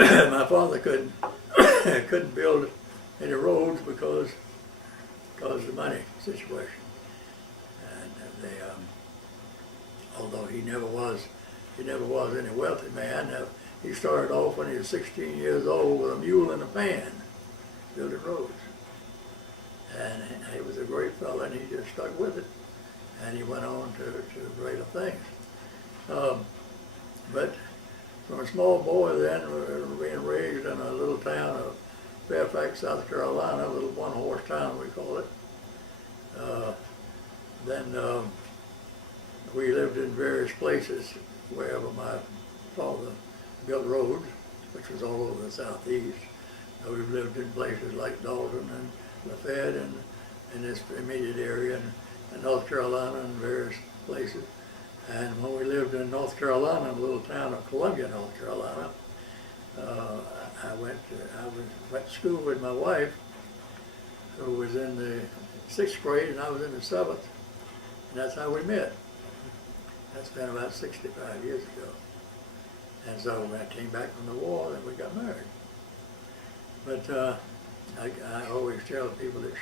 my father couldn't build any roads because of the money situation. And although he never was any wealthy man. He started off when he was 16 years old with a mule and a pan, building roads. And he was a great fellow, and he just stuck with it. And he went on to greater things. But from a small boy then, being raised in a little town of Fairfax, South Carolina, a little one-horse town we call it. Then we lived in various places wherever my father built roads, which was all over the southeast. We've lived in places like Dalton and Lafayette and in this immediate area, and North Carolina and various places. And when we lived in North Carolina, in a little town of Columbia, North Carolina, I went to school with my wife, who was in the 6th grade and I was in the 7th, and that's how we met. That's been about 65 years ago. And so when I came back from the war, then we got married. But I always tell people that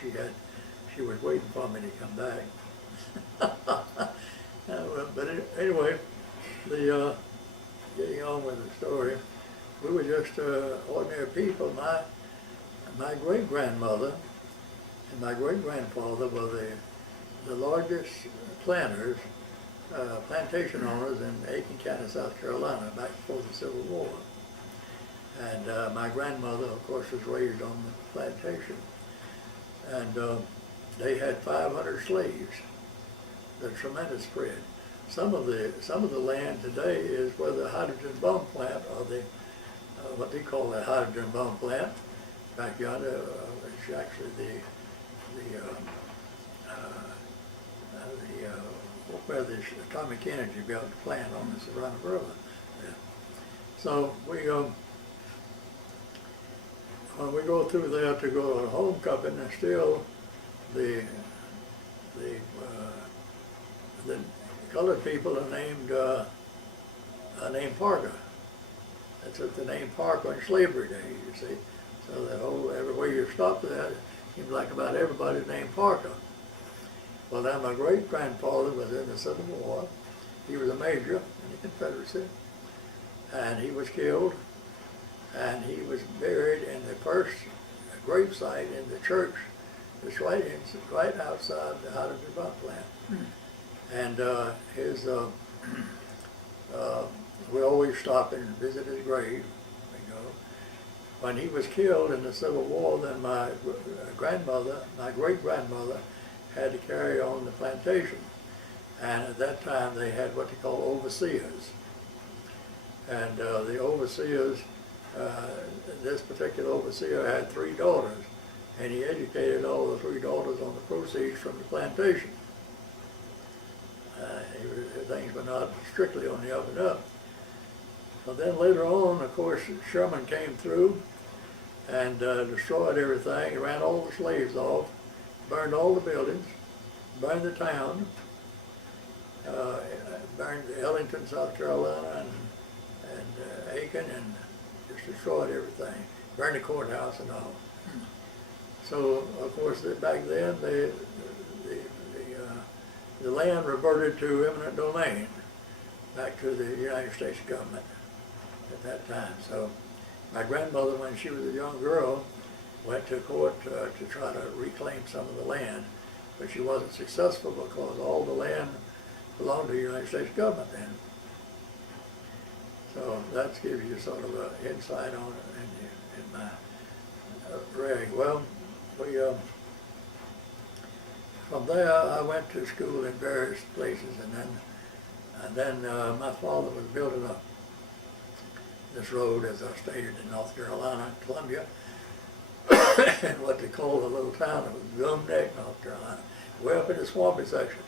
she was waiting for me to come back. But anyway, getting on with the story, we were just ordinary people. My great-grandmother and my great-grandfather were the largest planters, plantation owners in Aiken County, South Carolina, back before the Civil War. And my grandmother, of course, was raised on the plantation. And they had 500 slaves. A tremendous spread. Some of the land today is where the hydrogen bomb plant, or what they call the hydrogen bomb plant, back yonder, it's actually where the atomic energy built plant on the Savannah River. Yeah. So when we go through there to go to homecoming, and still the colored people are named Parker. They took the name Parker on slavery day, you see. So that everywhere you stopped there, it seemed like about everybody's named Parker. Well, now my great-grandfather was in the Civil War. He was a major in the Confederacy, and he was killed, and he was buried in the first gravesite in the church that's right outside the hydrogen bomb plant. And we always stop and visit his grave. When he was killed in the Civil War, then my great-grandmother, had to carry on the plantation. And at that time, they had what they call overseers. And the overseers, this particular overseer had 3 daughters, and he educated all the 3 daughters on the proceeds from the plantation. Things were not strictly on the up and up. But then later on, of course, Sherman came through and destroyed everything, ran all the slaves off, burned all the buildings, burned the town, burned Ellington, South Carolina, and Aiken, and just destroyed everything, burned the courthouse and all. So, of course, back then, the land reverted to eminent domain, back to the United States government at that time. So my grandmother, when she was a young girl, went to court to try to reclaim some of the land, but she wasn't successful because all the land belonged to the United States government then. So that gives you sort of an insight on it in my rearing. Well, from there, I went to school in various places, and then my father was building up this road, as I stated, in North Carolina, Columbia, and what they call the little town of Gum Neck, North Carolina, way up in the swampy section.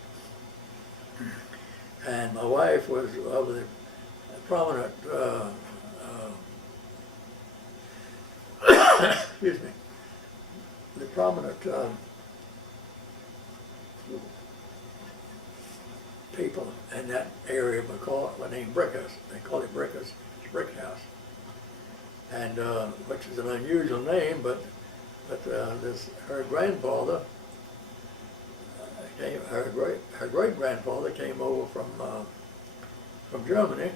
And my wife was of the prominent, excuse me, the prominent people in that area were named Brickers. They call it Brickers. It's Brick House. and which is an unusual name, but her grandfather her great grandfather came over from Germany,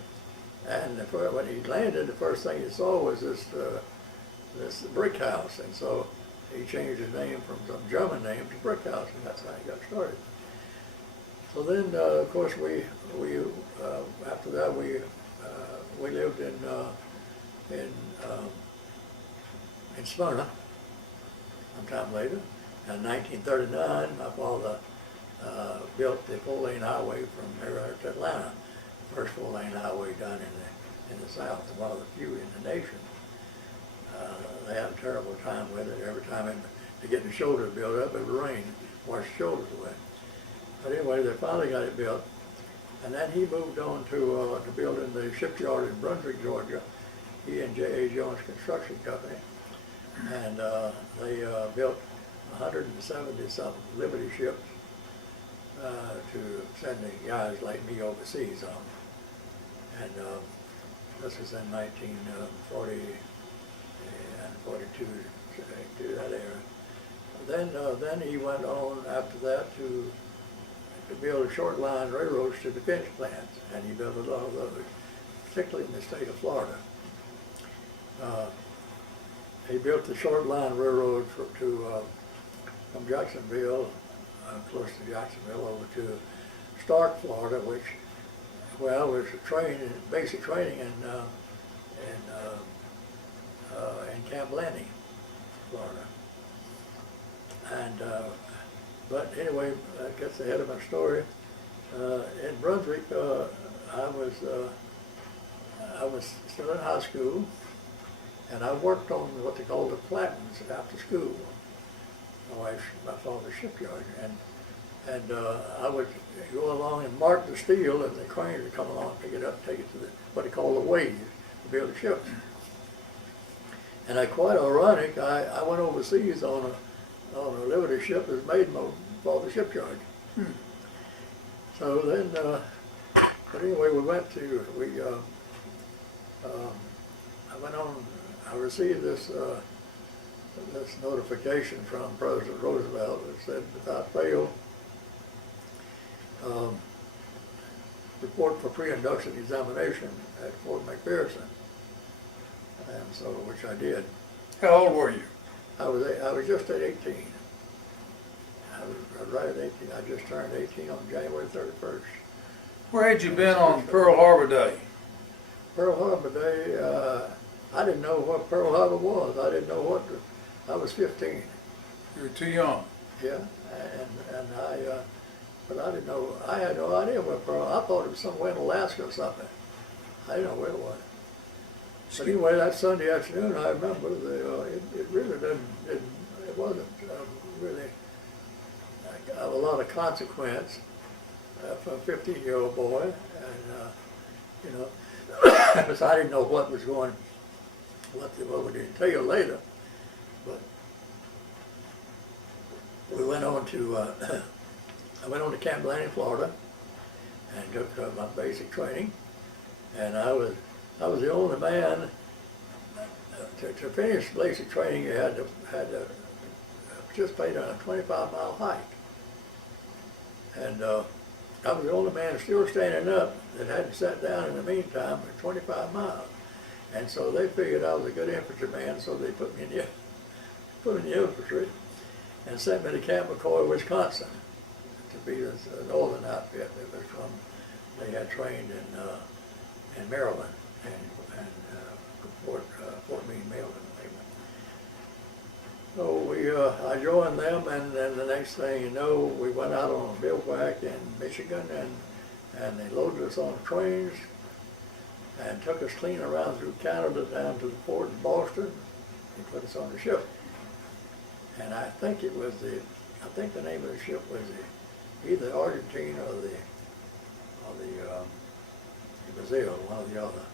and when he landed, the first thing he saw was this brick house, and so he changed his name from some German name to Brick House, and that's how he got started. So then, of course, we after that we lived in Smyrna sometime later. In 1939, my father built the 4-lane highway from here to Atlanta, the first 4-lane highway done in the South, and one of the few in the nation. They had a terrible time with it. Every time to get the shoulders built up, it would rain, wash the shoulders away. But anyway, they finally got it built, and then he moved on to building the shipyard in Brunswick, Georgia. He and J.A. Jones Construction Company, and they built 170-something Liberty ships to send the guys like me overseas on. And this was in 1940 and 42 to that era. Then he went on after that to build short line railroads to defense plants, and he built a lot of those, particularly in the state of Florida. He built the short line railroad from Jacksonville, close to Jacksonville, over to Stark, Florida, which, well, was basic training in Camp Landing, Florida. And but anyway, that gets ahead of my story. In Brunswick, I was still in high school, and I worked on what they call the Plattons after school. My father's shipyard, and I would go along and mark the steel, and the cranes would come along, pick it up, take it to what they call the ways to build the ships. And quite ironic, I went overseas on a Liberty ship that was made in my father's shipyard. So then, but anyway, I received this notification from President Roosevelt that said, without fail, report for pre-induction examination at Fort McPherson. And so, which I did. How old were you? I was just at 18. I was right at 18. I just turned 18 on January 31st. Where had you been on Pearl Harbor Day? Pearl Harbor Day, I didn't know what Pearl Harbor was. I didn't know I was 15. You were too young. Yeah, but I didn't know, I had no idea what Pearl, I thought it was somewhere in Alaska or something. I didn't know where it was. But anyway, that Sunday afternoon, I remember it really it wasn't really a lot of consequence for a 15-year-old boy, and because I didn't know what would entail later. But we went on to I went on to Camp Landing, Florida, and took my basic training, and I was the only man to finish basic training. You had to participate on a 25-mile hike, and I was the only man still standing up that hadn't sat down in the meantime for 25 miles. And so they figured I was a good infantryman, so they put me in the infantry and sent me to Camp McCoy, Wisconsin, to be the northern outfit that was from. They had trained in Maryland and Fort Meade, Maryland. So I joined them, and then the next thing you know, we went out on a bivouac in Michigan, and they loaded us on trains and took us clean around through Canada down to the port in Boston and put us on the ship. And I think the name of the ship was either Argentine or the Brazil, one or the other.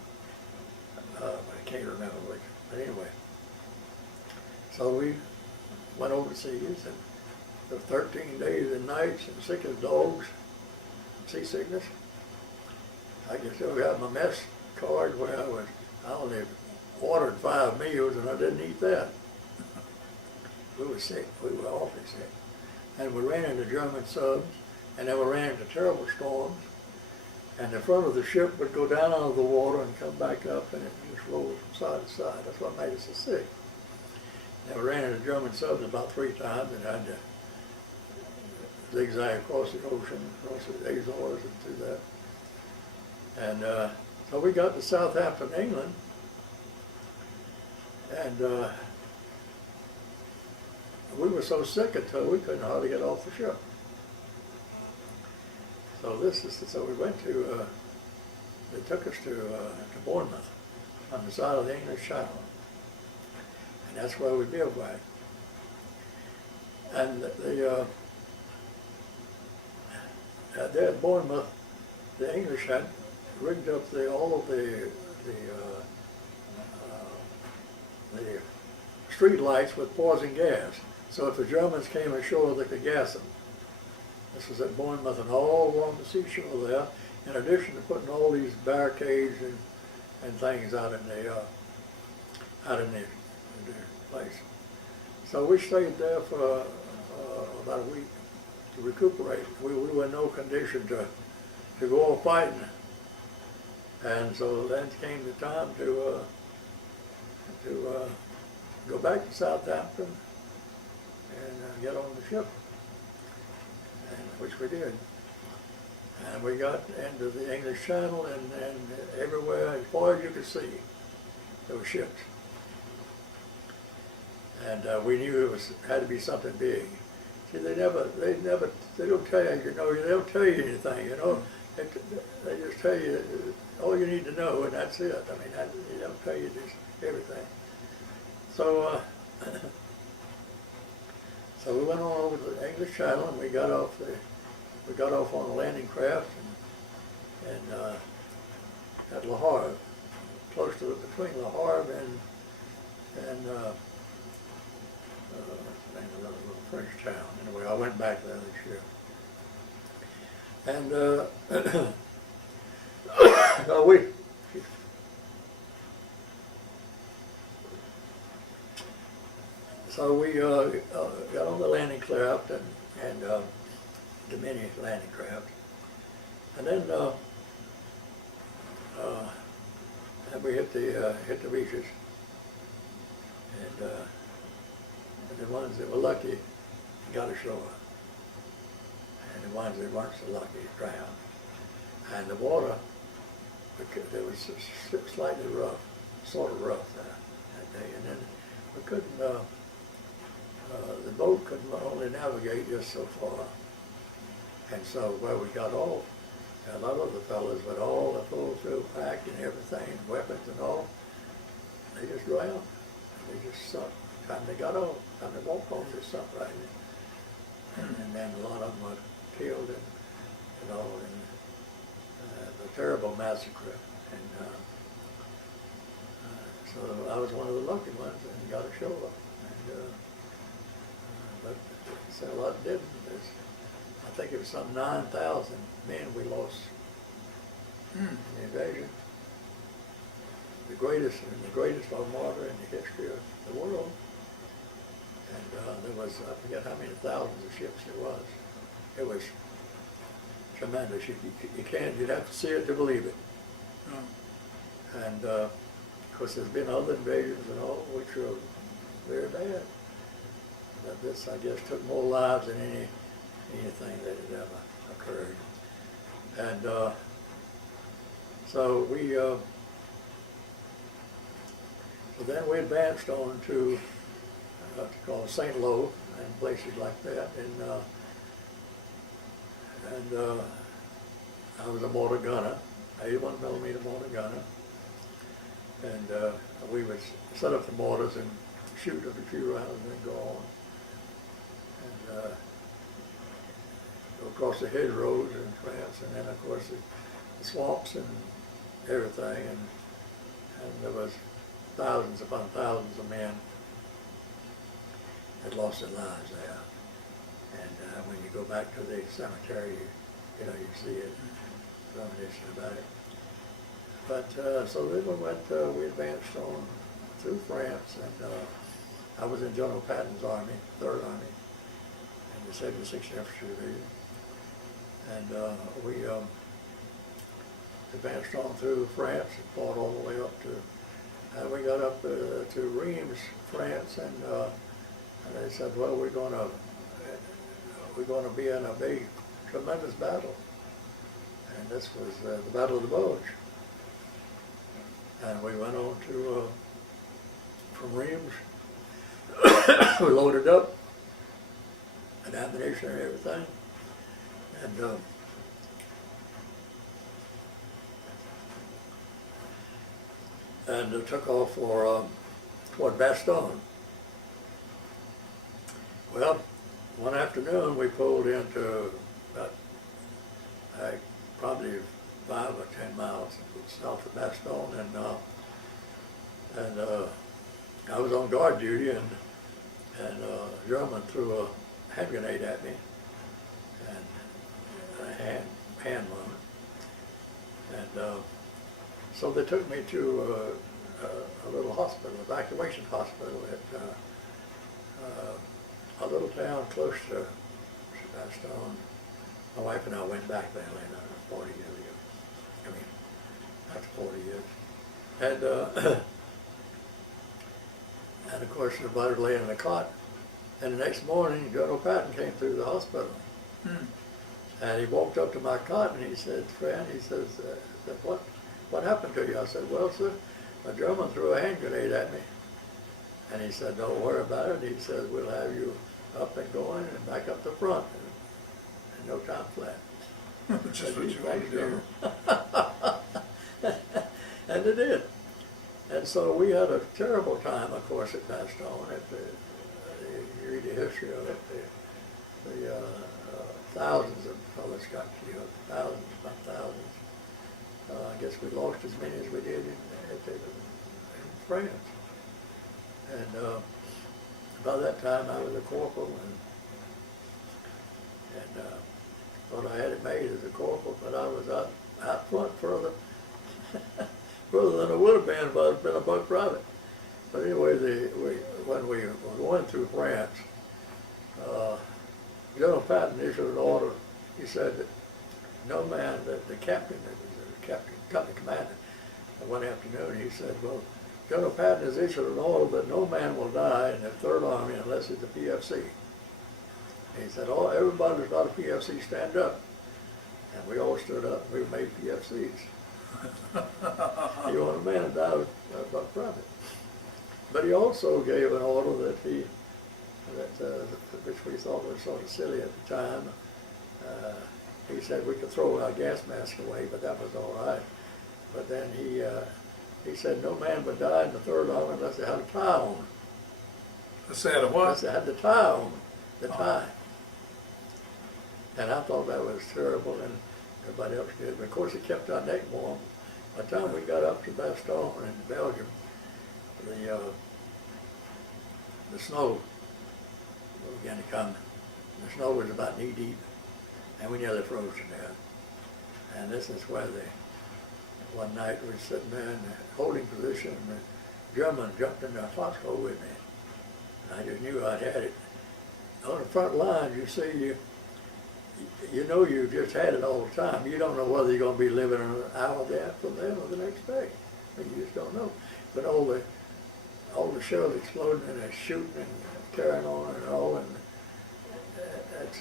I can't remember which. But anyway, so we went overseas, and for 13 days and nights, and sick as dogs, seasickness. I can still have my mess card where I only ordered 5 meals and I didn't eat that. We were sick, we were awfully sick. And we ran into German subs, and then we ran into terrible storms, and the front of the ship would go down out of the water and come back up, and it just rolled from side to side. That's what made us so sick. And we ran into German subs about 3 times and had to zigzag across the ocean, across the Azores and through that. And so we got to Southampton, England, and we were so sick until we couldn't hardly get off the ship. So we went to, they took us to Bournemouth on the side of the English Channel. And that's where we bivouacked. And there at Bournemouth, the English had rigged up all of the street lights with poison gas. So if the Germans came ashore, they could gas them. This was at Bournemouth and all along the seashore there, in addition to putting all these barricades and things out in the place. So we stayed there for about a week to recuperate. We were in no condition to go off fighting. And so then came the time to go back to Southampton and get on the ship, and which we did. And we got into the English Channel, and everywhere, as far as you could see, there were ships. And we knew had to be something big. See, they don't tell you, they don't tell you anything, They just tell you all you need to know, and that's it. I mean, they don't tell you just everything. So, so we went on over to the English Channel, and we got off on a landing craft, and at Le Havre, close to between Le Havre and another little French town. Anyway, I went back there this year, and So we got on the landing craft and the mini landing craft, and then we hit the beaches, and the ones that were lucky got ashore, and the ones that weren't so lucky drowned. And the water, it was slightly rough, sort of rough that day, and then we couldn't. The boat could only navigate just so far. And so where we got off, a lot of the fellas with all the full field pack and everything, weapons and all, they just drowned. They just sunk. Time they got off, time they walked off, they sunk right in. And then a lot of them were killed and all in the terrible massacre. And so I was one of the lucky ones and got ashore. And, but a lot didn't. I think it was some 9,000 men we lost in the invasion. The greatest armada in the history of the world. And there was, I forget how many thousands of ships there was. It was tremendous. You'd have to see it to believe it. And of course there's been other invasions and all which are very bad. But this, I guess, took more lives than anything that had ever occurred. And so then we advanced on to called St. Lo and places like that. And I was a mortar gunner, 81 millimeter mortar gunner. And we would set up the mortars and shoot a few rounds and then go on. And go across the hedgerows in France, and then of course the swamps and everything, and there was thousands upon thousands of men that lost their lives there. And when you go back to the cemetery, you see it, reminiscing about it. But so then we advanced on through France, and I was in General Patton's army, 3rd Army, and the 76th Infantry Division, and we advanced on through France and fought all the way up to, and we got up to Reims, France, and they said, well, we're going to be in a big, tremendous battle, and this was the Battle of the Bulge. And we went on to, from Reims, we loaded up, and ammunition and everything, and took off for, toward Bastogne. Well, one afternoon we pulled into about, probably 5 or 10 miles south of Bastogne, and I was on guard duty, and a German threw a hand grenade at me, and a hand wound, and so they took me to a little hospital, evacuation hospital at a little town close to Bastogne. My wife and I went back there later, 40 years ago. I mean, after 40 years. And of course, everybody was laying in a cot. And the next morning, General Patton came through the hospital. And he walked up to my cot and he said, friend, he says, what happened to you? I said, well, sir, a German threw a hand grenade at me. And he said, don't worry about it. He says, we'll have you up and going and back up the front in no time flat. Just what you want to do. And it did. And so we had a terrible time, of course, at Bastogne. You read the history of it. The thousands of fellows got killed, thousands upon thousands. I guess we lost as many as we did in France. And by that time I was a corporal, and thought I had it made as a corporal, but I was out front further than I would have been if I'd been a buck private. But anyway, when we were going through France, General Patton issued an order. He said that no man, the captain, company commander, one afternoon, he said, well, General Patton has issued an order that no man will die in the 3rd Army unless it's a PFC. And he said, everybody who's not a PFC, stand up. And we all stood up, and we made PFCs. He wanted a man to die with buck private. But he also gave an order which we thought was sort of silly at the time. He said we could throw our gas mask away, but that was all right. But then he said no man would die in the 3rd Army unless they had a tie on. Unless they had a what? Unless they had the tie on, the tie. And I thought that was terrible, and everybody else did. But of course, it kept our neck warm. By the time we got up to Bastogne in Belgium, the snow began to come. The snow was about knee deep, and we nearly froze to death. And this is where one night we were sitting there in the holding position, and the German jumped in the foxhole with me. And I just knew I'd had it. On the front line, you see, you know you just had it all the time. You don't know whether you're going to be living an hour there from then or the next day. I mean, you just don't know. But all the shells exploding and they're shooting and carrying on and all, and that's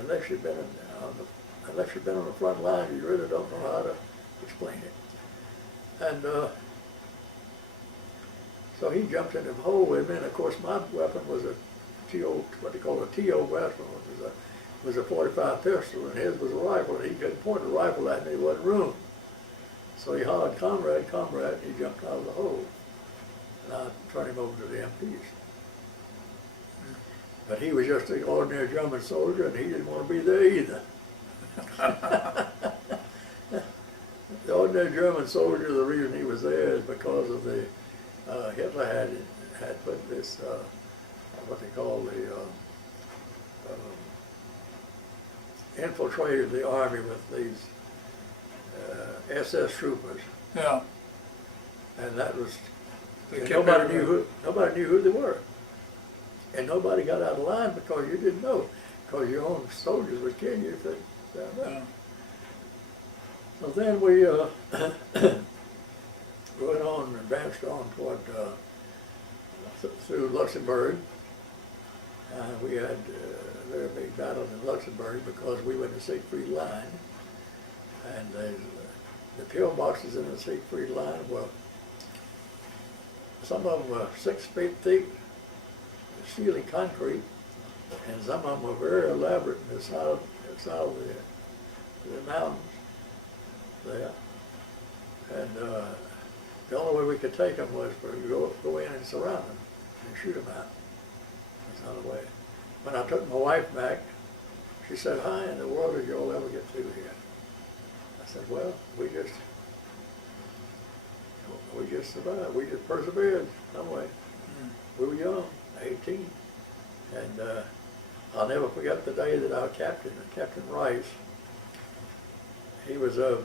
unless you've been on the front line, you really don't know how to explain it. And so he jumped in the hole with me, and of course my weapon was what they call a TO weapon, which was a 45 pistol, and his was a rifle, and he couldn't point the rifle at me, there wasn't room. So he hollered, comrade, comrade, and he jumped out of the hole. And I turned him over to the MPs. But he was just an ordinary German soldier, and he didn't want to be there either. The ordinary German soldier, the reason he was there is because of the, Hitler had put this, what they call the, infiltrated the army with these SS troopers. Yeah. And that was, They and kept nobody everybody- nobody knew who they were. And nobody got out of line because you didn't know, because your own soldiers would kill you if they found out. Yeah. So then we went on, advanced on toward, through Luxembourg. We had very big battles in Luxembourg because we were in the Siegfried Line. And the pillboxes in the Siegfried Line were, some of them were 6 feet thick, sealing concrete, and some of them were very elaborate in the side of the mountains there. And the only way we could take them was to go in and surround them and shoot them out. That's not the way. When I took my wife back, she said, "How in the world did you all ever get through here?" I said, "Well, we just survived. We just persevered some way. We were young, 18. And I'll never forget the day that our captain, Captain Rice, he was a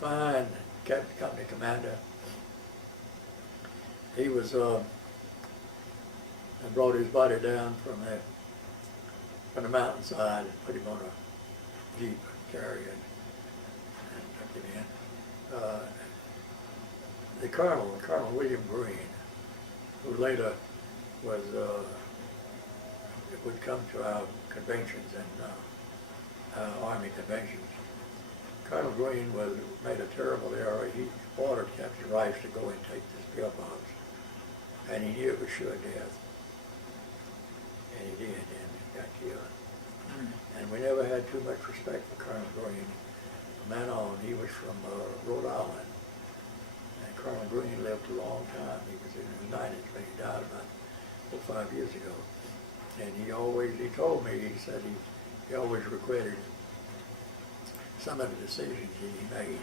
fine company commander. He was, and brought his body down from the mountainside and put him on a jeep carrier and took him in. The Colonel William Green, who later was would come to our conventions and our Army conventions. Colonel Green made a terrible error. He ordered Captain Rice to go and take this pillbox, and he knew it was sure death. And he did, and he got killed. And we never had too much respect for Colonel Green. From then on, he was from Rhode Island. And Colonel Green lived a long time. He was in his 90s when he died about 4 or 5 years ago. And he told me, he said he always regretted some of the decisions he made.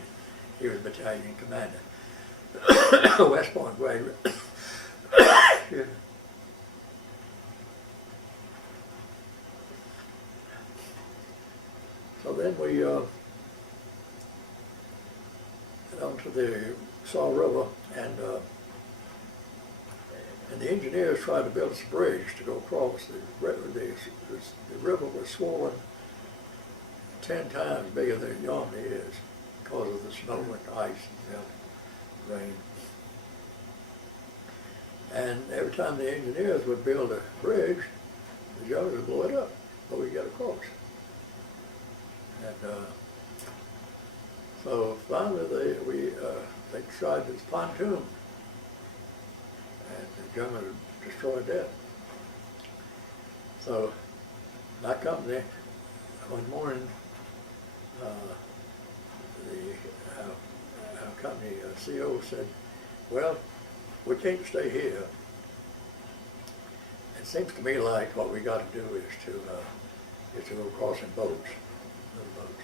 He was battalion commander, West Point graduate. So then we went on to the Saw River, and the engineers tried to build us a bridge to go across. The river was swollen 10 times bigger than it normally is because of the snow and the ice and rain. And every time the engineers would build a bridge, the Germans would blow it up before we got across. And so finally they tried this pontoon, and the Germans destroyed that. So my company, one morning, our company CO said, "Well, we can't stay here. It seems to me like what we got to do is to go across in boats, little boats."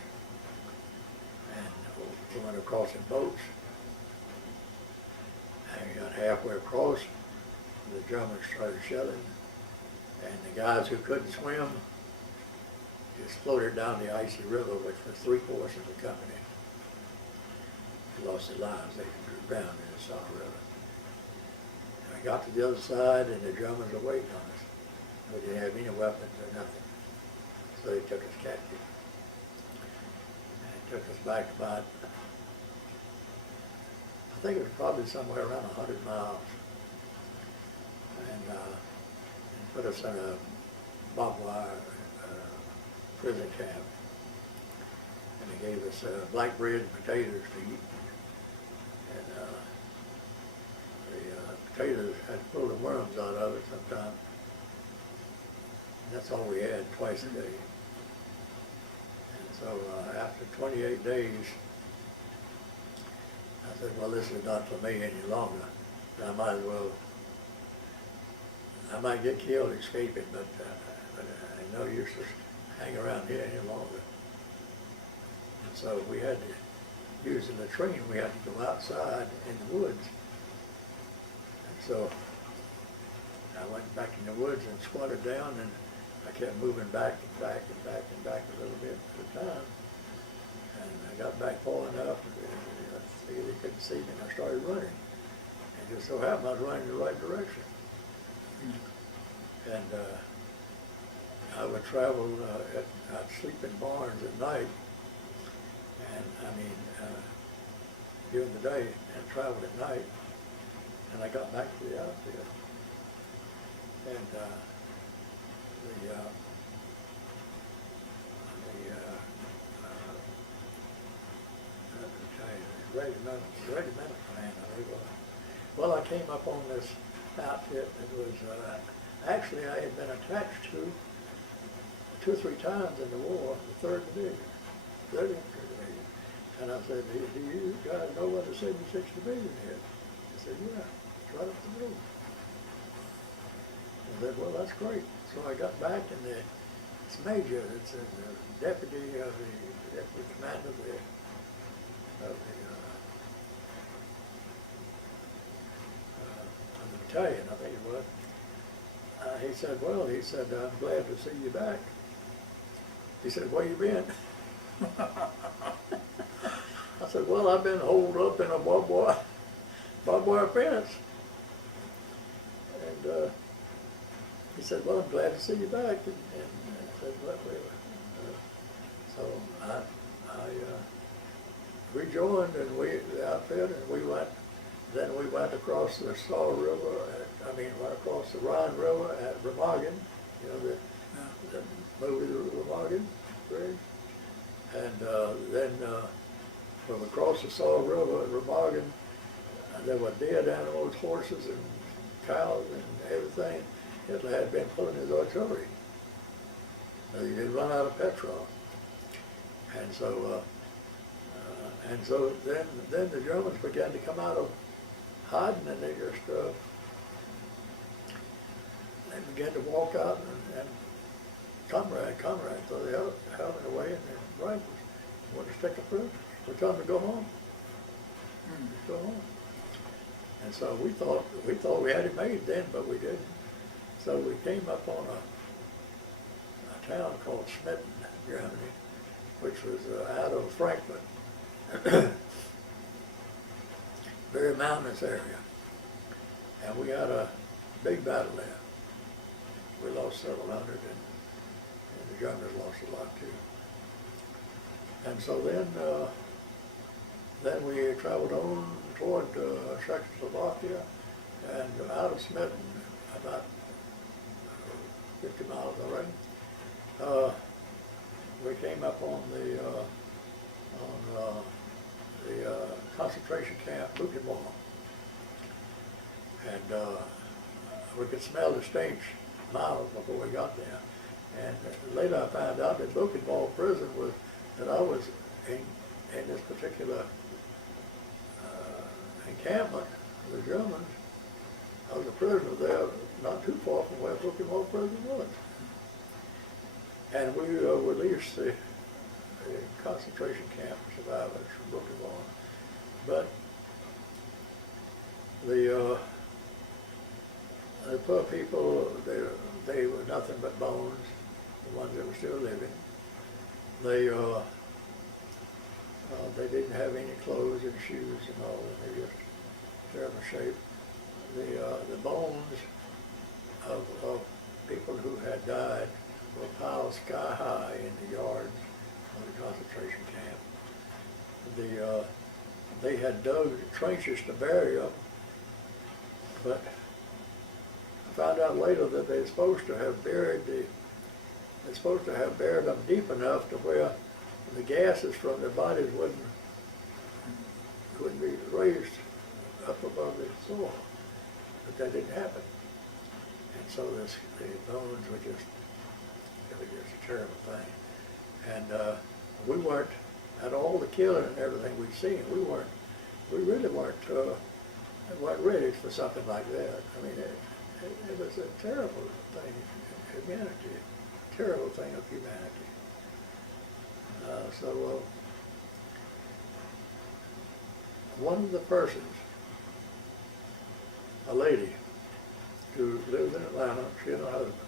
And we went across in boats, and we got halfway across, the Germans started shelling, and the guys who couldn't swim just floated down the icy river, which was 3/4 of the company. They lost their lives. They drowned in the Saw River. And I got to the other side, and the Germans were waiting on us. We didn't have any weapons or nothing. So they took us captive. And it took us back about, I think it was probably somewhere around 100 miles. And put us in a barbed wire prison camp. And they gave us black bread and potatoes to eat. And the potatoes had to pull the worms out of it sometimes. And that's all we had, twice a day. And so after 28 days, I said, well, this is not for me any longer. I might as well, I might get killed escaping, but I no use to hang around here any longer. And so we had to, using the train, we had to go outside in the woods. And so I went back in the woods and squatted down, and I kept moving back and back and back and back a little bit at a time. And I got back far enough, figured he couldn't see me, and I started running. And just so happened I was running in the right direction. And I would travel, I'd sleep in barns at night, and during the day, and travel at night, and I got back to the outfit. And regimental plan, I believe it was. Well, I came up on this outfit that was, actually I had been attached to 2 or 3 times in the war, the 3rd Division, 3rd Infantry Division. And I said, do you guys know what the 76th Division is? He said, yeah, it's right up the road. I said, well, that's great. So I got back, and it's major, it's the deputy of the deputy commander of the battalion, I think it was. He said, well, I'm glad to see you back. He said, where you been? I said, well, I've been holed up in a barbed wire fence. And he said, well, I'm glad to see you back. And I said, well, so I rejoined and the outfit, and we went across the Saw River, went across the Rhine River at Remagen, the movie The Remagen Bridge. And then when we crossed the Saw River at Remagen, there were dead animals, horses and cows and everything. Hitler had been pulling his artillery. He had run out of petrol. And so then the Germans began to come out of hiding, and they began to walk out and comrade, so they held it away, and their rifles wanted to stick a prisoners. We told them to go home. Just go home. And so we thought we had it made then, but we didn't. So we came up on a town called Smitten, Germany, which was out of Frankfurt. Very mountainous area. And we had a big battle there. We lost several hundred, and the Germans lost a lot too. And so then we traveled on toward Czechoslovakia, and out of Smitten, about 50 miles away, we came up on the concentration camp, Buchenwald. And we could smell the stench miles before we got there. And later I found out that Buchenwald prison was, that I was in this particular encampment of the Germans. I was a prisoner there, not too far from where Buchenwald prison was. And we released the concentration camp survivors from Buchenwald. But the poor people, they were nothing but bones, the ones that were still living. They didn't have any clothes and shoes and all, and they were just terrible shape. The bones of people who had died were piled sky high in the yards of the concentration camp. They had dug trenches to bury them, but I found out later that they're supposed to have buried them deep enough to where the gases from their bodies wouldn't be raised up above the soil. But that didn't happen. And so the bones were just a terrible thing. And we weren't, at all the killing and everything we'd seen, we really weren't ready for something like that. I mean, it was a terrible thing of humanity, terrible thing of humanity. One of the persons, a lady who lived in Atlanta, she and her husband,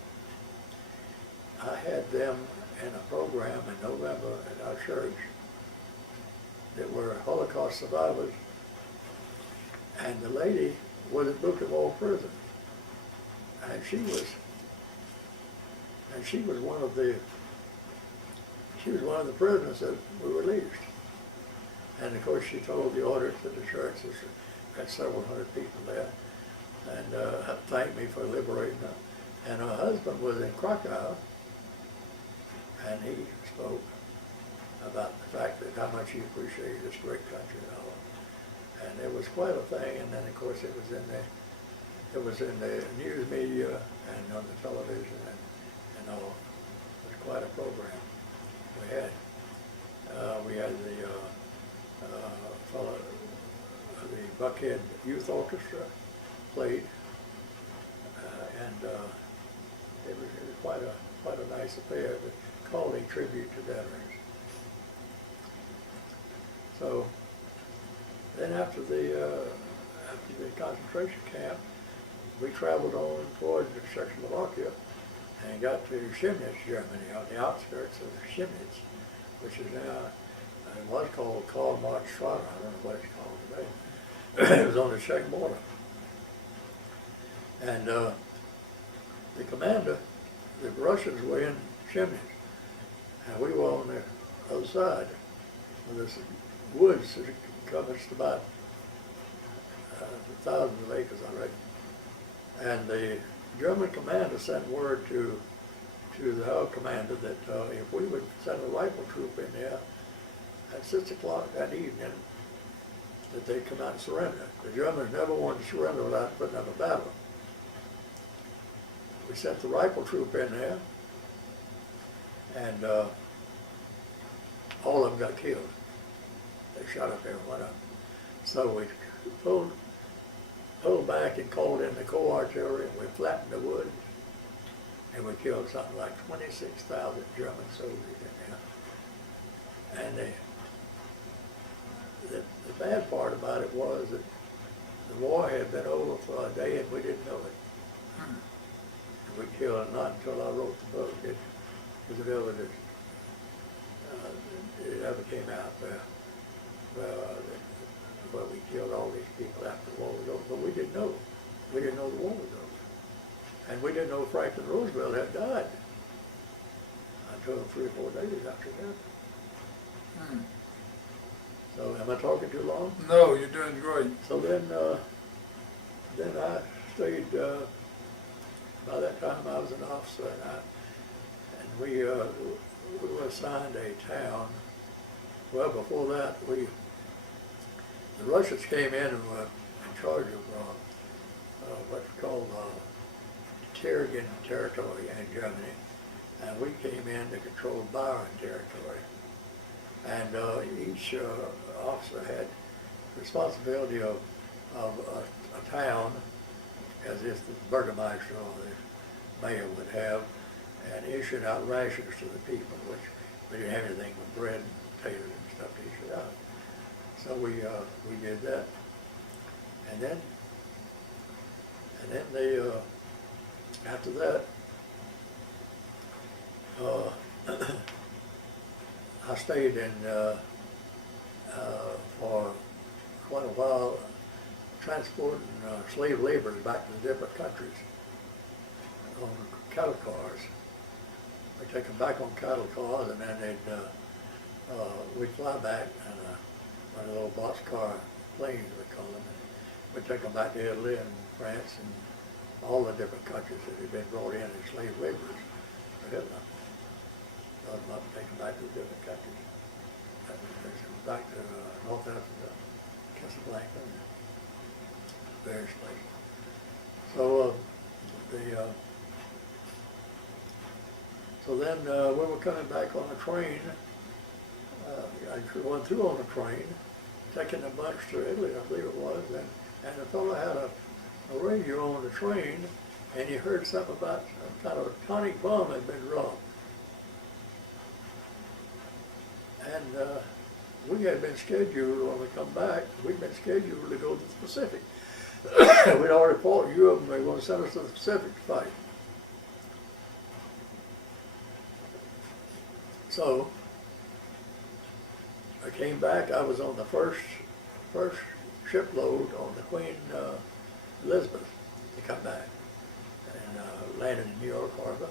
I had them in a program in November at our church that were Holocaust survivors And the lady was at Book of All prison. And she was one of the prisoners that were released. And of course she told the audience at the church, there had several hundred people there, and thanked me for liberating her. And her husband was in Krakow, and he spoke about the fact that how much he appreciated this great country and all. And it was quite a thing. And then of course it was in the news media and on the television and all. It was quite a program we had. We had the the Buckhead Youth Orchestra played, and it was quite a nice affair, but called a tribute to veterans. So then after the concentration camp, we traveled on toward Czechoslovakia and got to Chemnitz, Germany, on the outskirts of Chemnitz, which is now, it was called Karl-Marx-Straße, I don't know what it's called today. It was on the Czech border. And the commander, the Russians were in Chemnitz, and we were on the other side of this woods that covers about thousands of acres, I reckon. And the German commander sent word to our commander that if we would send a rifle troop in there at 6 o'clock that evening, that they'd come out and surrender. The Germans never wanted to surrender without putting up a battle. We sent the rifle troop in there, and all of them got killed. They shot up every one of them. So we pulled back and called in the Corps artillery, and we flattened the woods, and we killed something like 26,000 German soldiers in there. And the bad part about it was that the war had been over for a day and we didn't know it. And we killed it not until I wrote the book. It ever came out where we killed all these people after the war was over. But we didn't know. We didn't know the war was over. And we didn't know Franklin Roosevelt had died until 3 or 4 days after that. So am I talking too long? No, you're doing great. So then I stayed, by that time I was an officer, and we were assigned a town. Well, before that, the Russians came in and were in charge of what's called Terrigen territory in Germany, and we came in to control Bayern territory. And each officer had responsibility of a town, as if the burgomaster or the mayor would have, and issued out rations to the people, which we didn't have anything but bread and potatoes and stuff to issue out. So we did that, and then they after that. I stayed in for quite a while, transporting slave laborers back to the different countries on cattle cars. We take them back on cattle cars, and then we'd fly back in one of the little boxcar planes, we call them. And we'd take them back to Italy and France and all the different countries that had been brought in as slave laborers for Hitler. Them up and take them back to the different countries. Back to North Africa, Casablanca, and various places. So then we were coming back on a train. I went through on a train, taking a bunch to Italy, I believe it was, and the fellow had a radio on the train, and he heard something about some kind of atomic bomb had been dropped. And we had been scheduled, when we come back, we'd been scheduled to go to the Pacific. We'd already fought in Europe, and they were going to send us to the Pacific to fight. So I came back. I was on the first shipload on the Queen Elizabeth to come back, and landed in New York Harbor,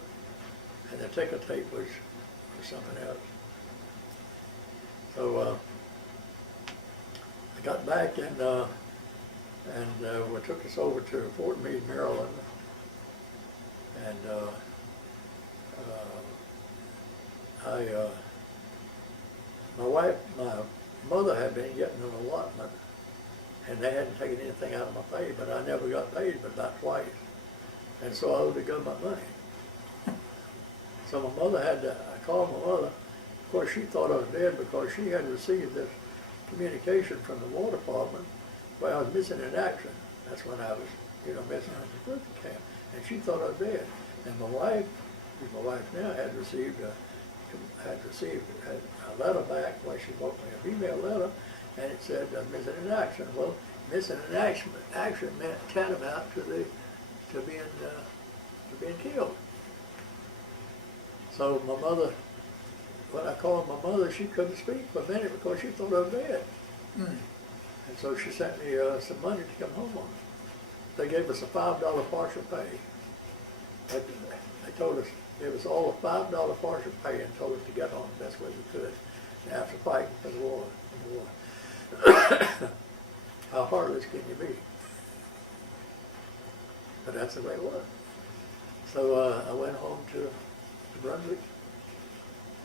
and the ticker tape was something else. So I got back and we took us over to Fort Meade, Maryland, and my mother had been getting an allotment, and they hadn't taken anything out of my pay, but I never got paid but about twice, and so I owed the government money. So my mother I called my mother. Of course, she thought I was dead because she had received this communication from the War Department where I was missing in action. That's when I was, missing at the recruitment camp, and she thought I was dead. And my wife, who's my wife now, had received a letter back where she wrote me a female letter, and it said missing in action. Well, missing in action meant tantamount to being killed. So my mother, when I called my mother, she couldn't speak for a minute because she thought I was dead. Mm. And so she sent me some money to come home on. They gave us a $5 partial pay. They told us, gave us all a $5 partial pay and told us to get on the best way we could after fighting for the war. How heartless can you be? But that's the way it was. So I went home to Brunswick,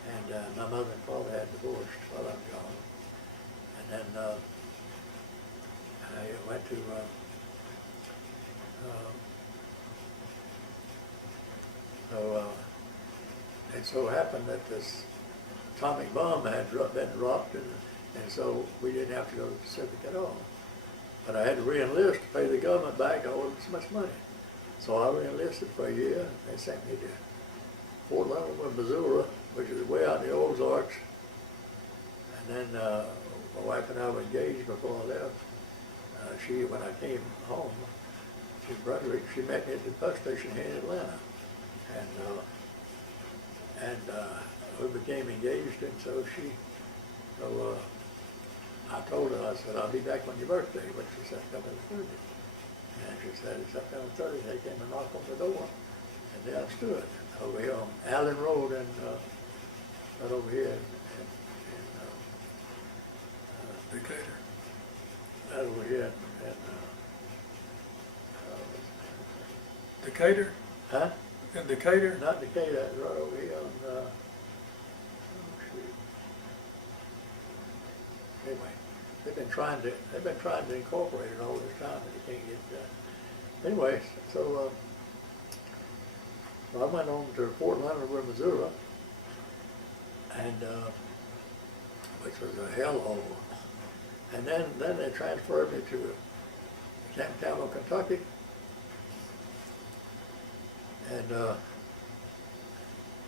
and my mother and father had divorced while I was gone. And then I went to it so happened that this atomic bomb had been dropped, and so we didn't have to go to the Pacific at all. But I had to re-enlist to pay the government back. I owed them so much money. So I re-enlisted for a year, and they sent me to Fort Leonard, Missouri, which is way out in the Ozarks. And then my wife and I were engaged before I left. When I came home to Brunswick, she met me at the bus station here in Atlanta. And we became engaged, and so I told her, I said, I'll be back on your birthday, which was September 30th. And she said, September 30th, they came and knocked on the door. And there I stood over here on Allen Road, and right over here in Decatur. right over here in Decatur? huh? In Decatur? Not Decatur, right over here on, anyway, they've been trying to incorporate it all this time, but they can't get it done. Anyway, so I went on to Fort Leonard, Missouri, and which was a hellhole. And then they transferred me to Camp Campbell, Kentucky, and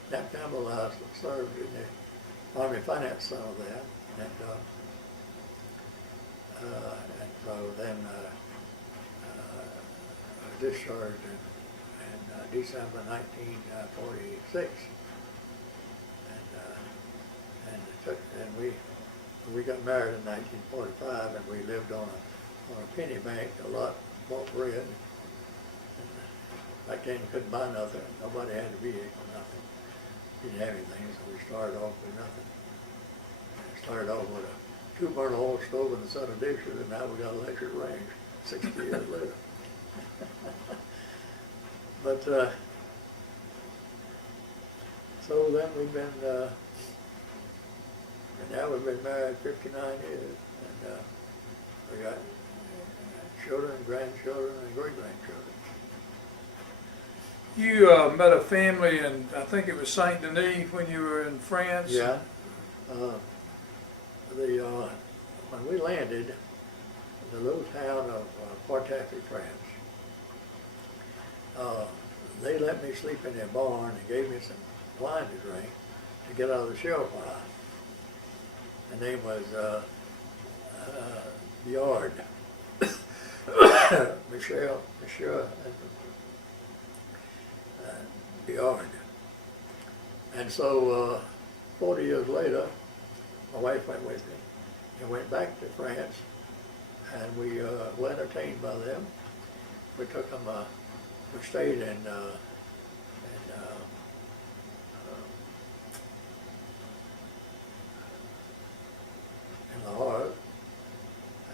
Camp Campbell served in the Army Finance Center there, and so then I was discharged in December 1946, and we got married in 1945, and we lived on a penny bank, a lot, bought bread. And back then you couldn't buy nothing. Nobody had a vehicle, nothing. Didn't have anything, so we started off with nothing. We started off with a 2-burner oil stove and a set of dishes, and now we got an electric range 60 years later. But so then we've been, and now we've been married 59 years, and we got children, grandchildren, and great-grandchildren. You met a family in, I think it was Saint Denis when you were in France? Yeah. When we landed in the little town of Wartime, France, they let me sleep in their barn and gave me some wine to drink to get out of the shell fire. The name was Biard. Monsieur Biard. And so 40 years later, my wife went with me and went back to France and we were entertained by them. We took them, we stayed in Lahore,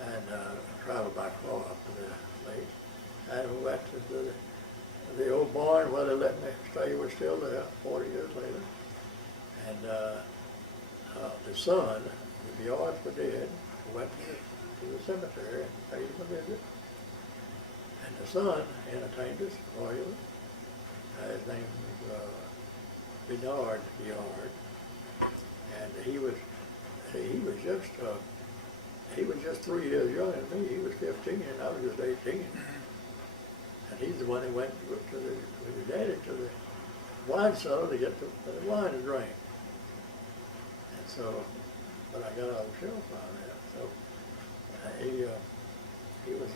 and traveled by car up to the place. And we went to the old barn where they let me stay. We're still there 40 years later. And the son, the Bjards were dead, went to the cemetery and paid him a visit. And the son entertained us royally. His name was Bernard Bjard, and he was just 3 years younger than me. He was 15 and I was just 18. And he's the one who went with his daddy to the wine cellar to get the wine to drink. And so, but I got all the shelf on that. So he was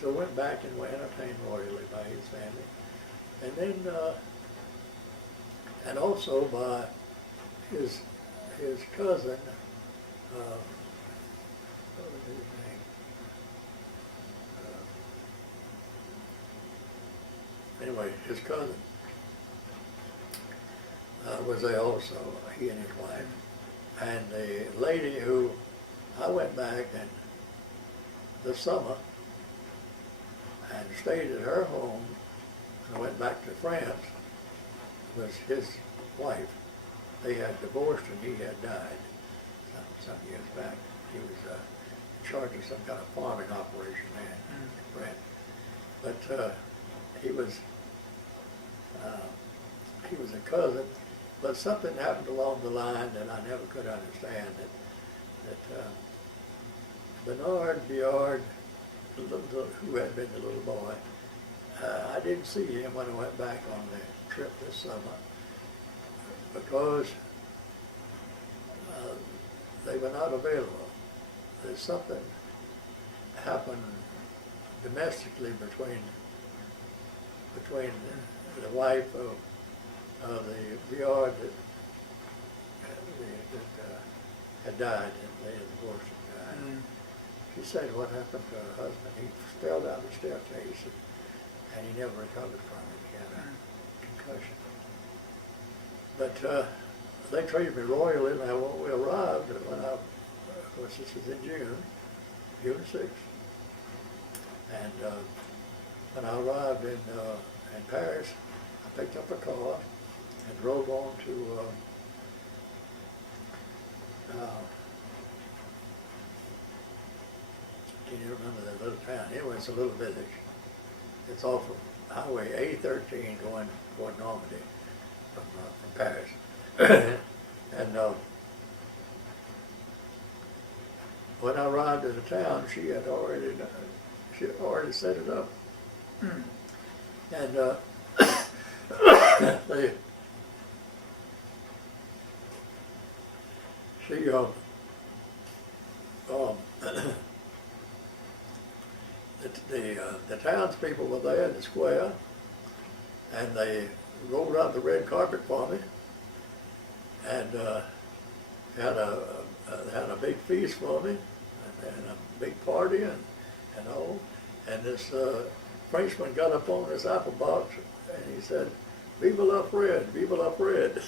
so went back and were entertained royally by his family. And then, and also by his cousin, what was his name? Anyway, his cousin was there also, he and his wife. And the lady who, I went back and this summer and stayed at her home and went back to France, was his wife. They had divorced and he had died some years back. He was in charge of some kind of farming operation there in France. But he was a cousin, but something happened along the line that I never could understand, that Bernard Bjard, who had been the little boy, I didn't see him when I went back on the trip this summer because they were not available. There's something happened domestically between the wife of the Bjard that had died, and they had divorced and died. She said what happened to her husband. He fell down the staircase and he never recovered from it. He had a concussion. But they treated me royally. Now when we arrived, of course this was in June 6th. And when I arrived in Paris, I picked up a car and drove on to can you remember that little town? Anyway, it's a little village. It's off of Highway A13 going toward Normandy from Paris. And when I arrived at the town, she had already set it up. And the townspeople were there in the square, and they rolled out the red carpet for me, and had a big feast for me, and a big party, and all. And this Frenchman got up on his apple box, and he said, "Vive la Fred, vive la Fred."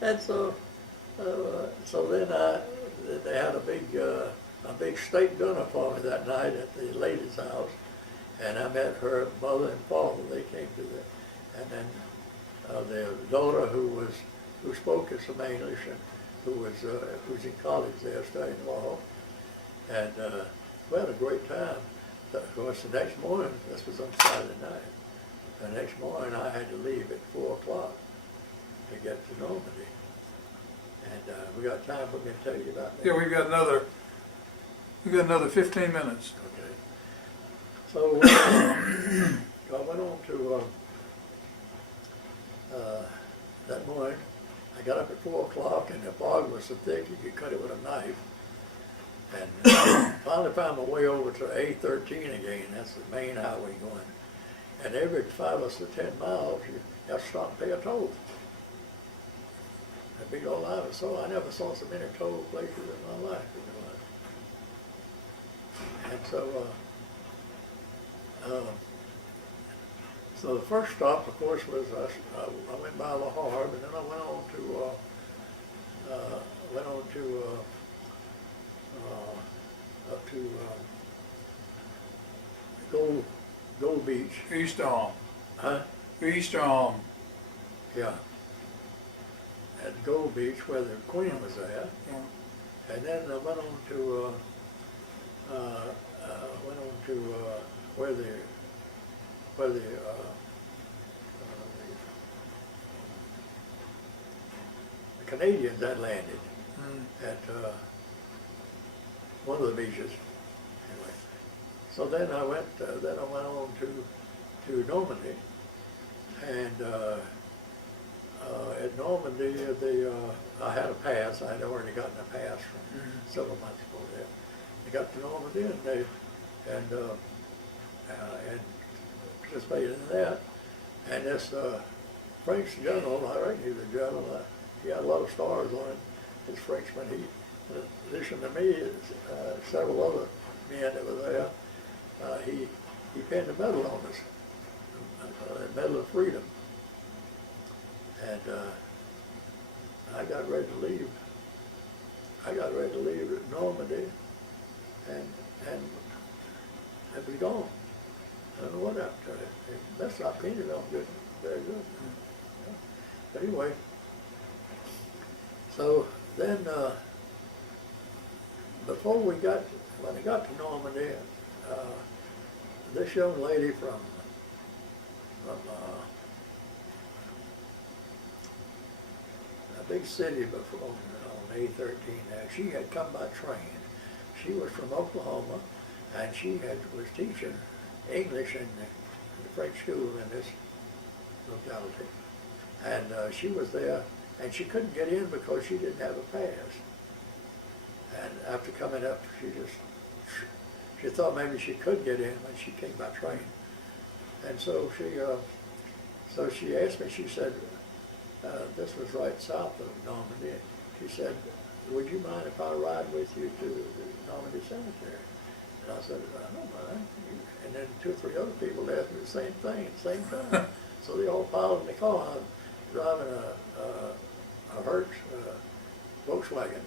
And so then they had a big steak dinner for me that night at the lady's house, and I met her mother and father. They came to and then their daughter who spoke some English and who's in college there studying law, and we had a great time. Of course, the next morning, this was on Saturday night. The next morning, I had to leave at 4 o'clock to get to Normandy. And we got time for me to tell you about that. Yeah, we've got another 15 minutes. Okay. So I went on to that morning. I got up at 4 o'clock, and the fog was so thick you could cut it with a knife. And finally found my way over to A13 again. That's the main highway going. And every 5 or 10 miles, you have to stop and pay a toll. A big old line. So I never saw so many toll places in my life. And so the first stop, of course, was I went by La Harbe, and then I went on to up to Gold Beach. East Arm. Huh? East Arm. Yeah. At Gold Beach, where the Queen was at, Yeah. and then I went on to where the Canadians had landed at one of the beaches. Anyway, so then I went on to Normandy, and at Normandy I had a pass. I had already gotten a pass from several months before that. I got to Normandy and participated in that. And this French general, I reckon he was a general. He had a lot of stars on him. This Frenchman, he, in addition to me, several other men that were there, he pinned a medal on us, a Medal of Freedom. And I got ready to leave. I got ready to leave Normandy, and it was gone. I don't know what happened to it. That's not painted on good, very good. Yeah. But anyway, so then when I got to Normandy, this young lady from a big city before on A13 there, she had come by train. She was from Oklahoma, and she was teaching English in the French school in this locality. And she was there, and she couldn't get in because she didn't have a pass. And after coming up, she thought maybe she could get in when she came by train. And so she asked me, she said, this was right south of Normandy. She said, would you mind if I ride with you to the Normandy Cemetery? And I said, I don't mind. And then 2 or 3 other people asked me the same thing at the same time. So they all piled in the car. I was driving a Hertz Volkswagen,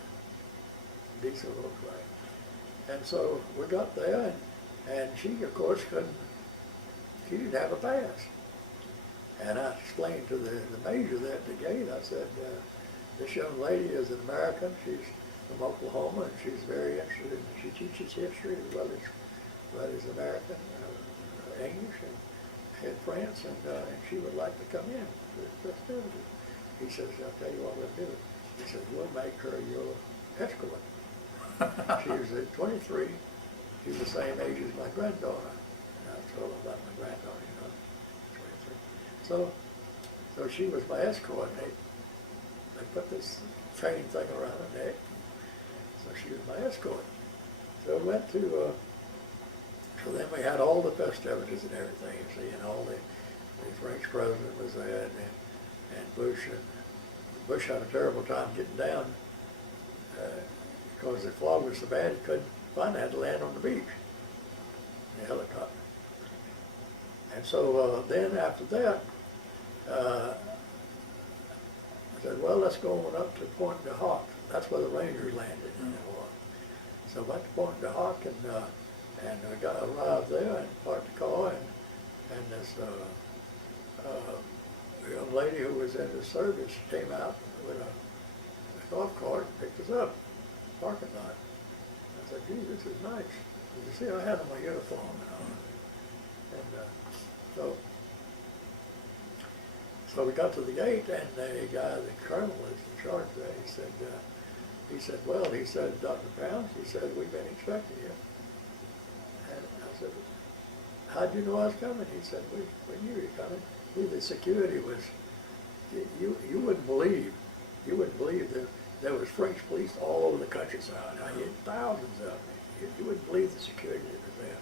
diesel Volkswagen. And so we got there, and she, of course, she didn't have a pass. And I explained to the major there at the gate, I said, this young lady is an American. She's from Oklahoma, and she's very interested in, she teaches history as well as American, English, and France, and she would like to come in to the festivities. He says, I'll tell you what we'll do. He says, we'll make her your escort. She was at 23. She was the same age as my granddaughter. And I told her about my granddaughter, 23. So she was my escort. They put this chain thing around her neck. So she was my escort. So we went to, so then we had all the festivities and everything, you see, and all the French president was there, and Bush had a terrible time getting down because the fog was so bad he couldn't find it, had to land on the beach in a helicopter. And so then after that, I said, well, let's go on up to Point de Hoc. That's where the Rangers landed in the war. So I went to Point de Hoc, and we arrived there and parked the car, and this young lady who was in the service came out with a golf cart and picked us up, parking lot. I said, gee, this is nice. You see, I had on my uniform and all. And so we got to the gate, and the guy, the colonel was in charge there. He said, Dr. Pounds, he said, we've been expecting you. And I said, how'd you know I was coming? He said, we knew you were coming. The security was, you wouldn't believe that there was French police all over the countryside. I had thousands of them. You wouldn't believe the security that was there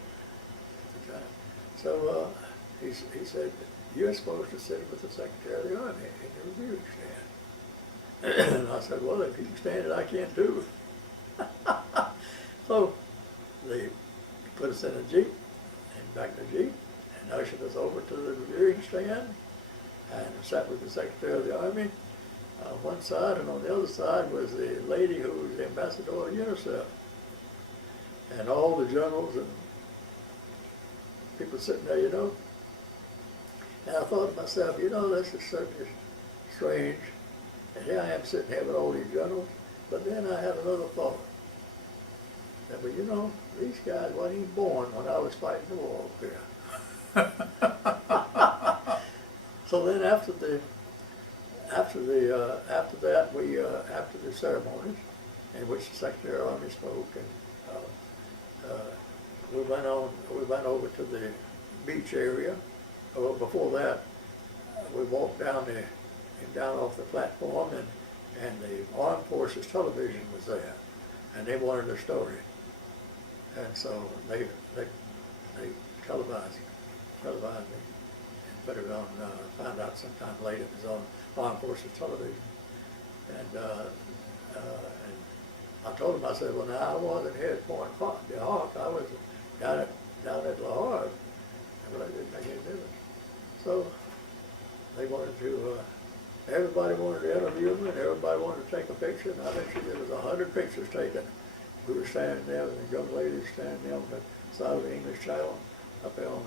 at the time. So he said, you're supposed to sit with the Secretary of the Army in your review stand. And I said, well, if you can stand it, I can too. So the put us in a Jeep, and back in the Jeep, and ushered us over to the viewing stand, and sat with the Secretary of the Army on one side, and on the other side was the lady who was the ambassador of UNICEF, and all the generals and people sitting there, you know. And I thought to myself, you know, this is certainly strange, and here I am sitting here with all these generals, but then I had another thought. That, well, you know, these guys weren't even born when I was fighting the war up here. So then after the ceremonies in which the Secretary of the Army spoke, and we went over to the beach area. Well, before that, we walked down off the platform, and the Armed Forces television was there, and they wanted a story, and so they televised it and put it on. Found out sometime later it was on Armed Forces television, and I told him, I said, well, now I wasn't here at Point Hawk, I was down at La Havre, but I didn't make any difference. So they wanted to, everybody wanted to interview me, and everybody wanted to take a picture, and I bet you there was 100 pictures taken. We were standing there, and the young lady was standing there on the side of the English Channel, up there on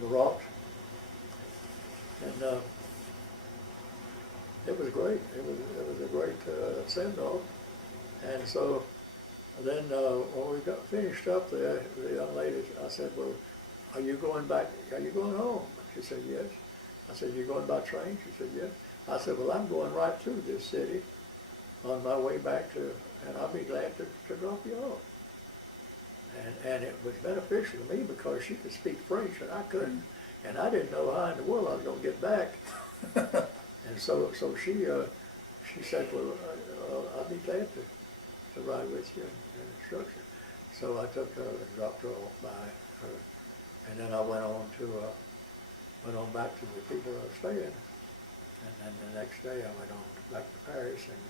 the rocks. And it was great. It was a great send-off. And so then when we got finished up there, the young lady, I said, well, are you going back, are you going home? She said, yes. I said, you going by train? She said, yes. I said, well, I'm going right through this city on my way back to, and I'll be glad to drop you off. And it was beneficial to me because she could speak French and I couldn't. And I didn't know how in the world I was going to get back. And so she said, well, I'll be glad to ride with you and instruct you. So I took her and dropped her off by her. And then I went on back to the people I was staying. And then the next day I went on back to Paris, and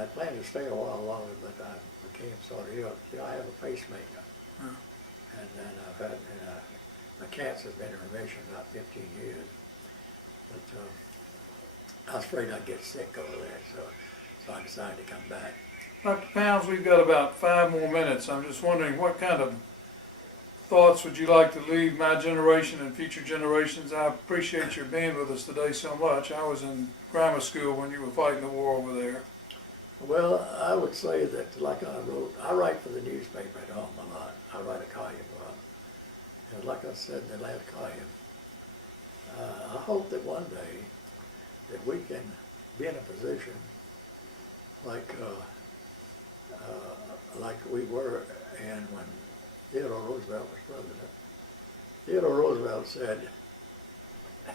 I planned to stay a while longer, but I became sort of ill. See, I have a pacemaker. And then I've had, my cancer has been in remission about 15 years. But I was afraid I'd get sick over there, so I decided to come back. Dr. Pounds, we've got about 5 more minutes. I'm just wondering, what kind of thoughts would you like to leave my generation and future generations? I appreciate your being with us today so much. I was in grammar school when you were fighting the war over there. Well, I would say that, like I write for the newspaper at home a lot. I write a column a lot. And like I said in the last column, I hope that one day that we can be in a position like we were in when Theodore Roosevelt was president. Theodore Roosevelt said,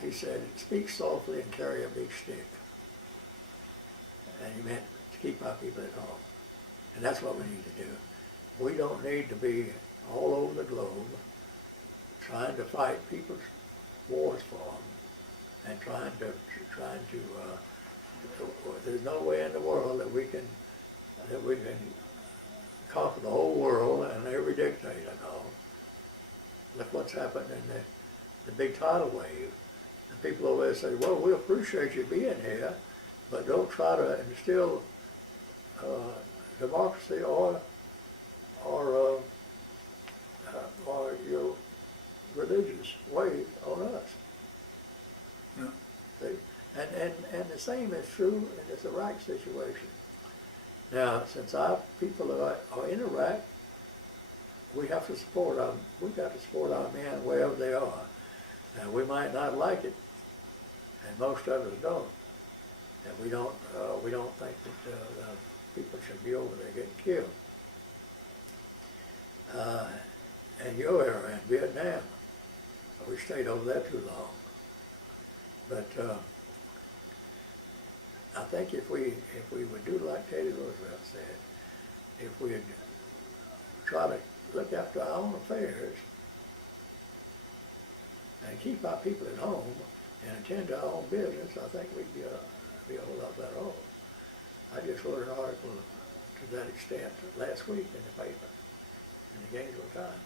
he said, speak softly and carry a big stick. And he meant to keep our people at home. And that's what we need to do. We don't need to be all over the globe trying to fight people's wars for them and trying to there's no way in the world that we can conquer the whole world and every dictator and all. Look what's happened in the big tidal wave. And people over there say, well, we appreciate you being here, but don't try to instill democracy or your religious way on us. Yeah. See? And the same is true in this Iraq situation. Now, since our people are in Iraq, we have to support our men wherever they are. Now, we might not like it, and most of us don't. And we don't think that people should be over there getting killed. In your era in Vietnam, we stayed over there too long. But I think if we would do like Teddy Roosevelt said, if we'd try to look after our own affairs and keep our people at home and attend to our own business, I think we'd be a whole lot better off. I just wrote an article to that extent last week in the paper, in the Gainesville Times.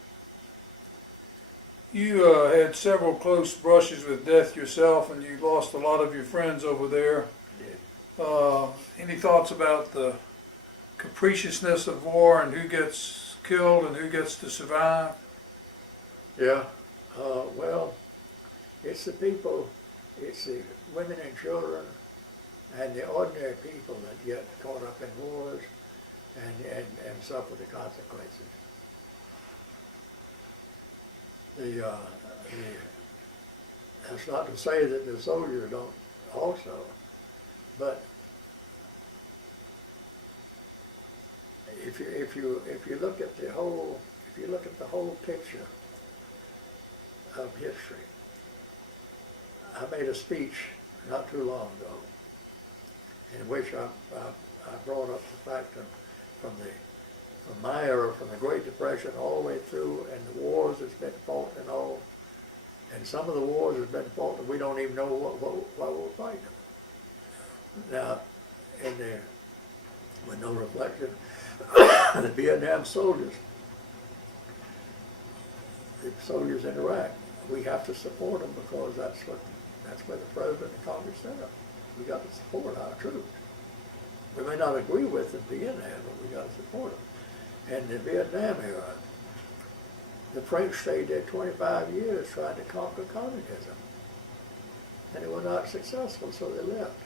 You had several close brushes with death yourself, and you lost a lot of your friends over there. Any thoughts about the capriciousness of war and who gets killed and who gets to survive? Yeah, well, it's the people, it's the women and children and the ordinary people that get caught up in wars and suffer the consequences. That's not to say that the soldiers don't also, but if you look at the whole picture of history, I made a speech not too long ago in which I brought up the fact of from my era, from the Great Depression all the way through, and the wars that's been fought and all, and some of the wars that's been fought that we don't even know why we're fighting them. Now, with no reflection, the Vietnam soldiers, the soldiers in Iraq, we have to support them because that's where the President and Congress set up. We got to support our troops. We may not agree with them being there, but we got to support them. And the Vietnam era, the French stayed there 25 years trying to conquer communism. And they were not successful, so they left.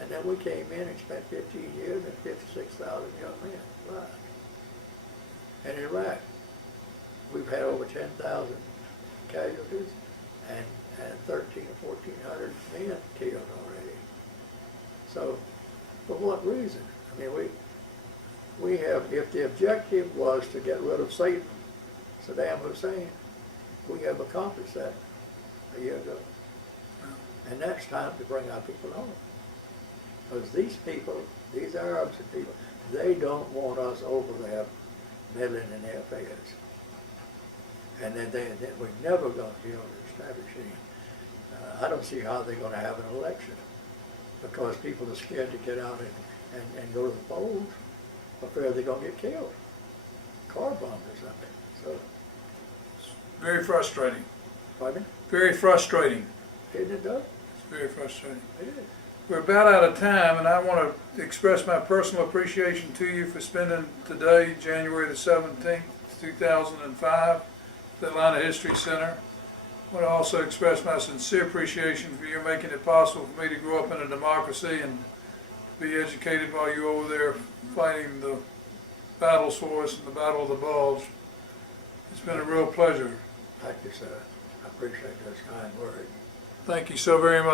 And then we came in and spent 15 years and 56,000 young men alive. And in Iraq, we've had over 10,000 casualties and 1,300 or 1,400 men killed already. So, for what reason? I mean, we have, if the objective was to get rid of Satan, Saddam Hussein, we have accomplished that a year ago. And now it's time to bring our people home. Because these people, these Arabs and people, they don't want us over there meddling in their affairs. And then we're never going to be able to establish any. I don't see how they're going to have an election because people are scared to get out and go to the polls for fear they're going to get killed, car bombed or something. So, It's very frustrating. pardon me? Very frustrating. Isn't it, Doug? It's very frustrating. It is. We're about out of time, and I want to express my personal appreciation to you for spending today, January the 17th, 2005, at the Atlanta History Center. I want to also express my sincere appreciation for you making it possible for me to grow up in a democracy and be educated while you were over there fighting the battles for us in the Battle of the Bulge. It's been a real pleasure. Thank you, sir. I appreciate those kind words. Thank you so very much.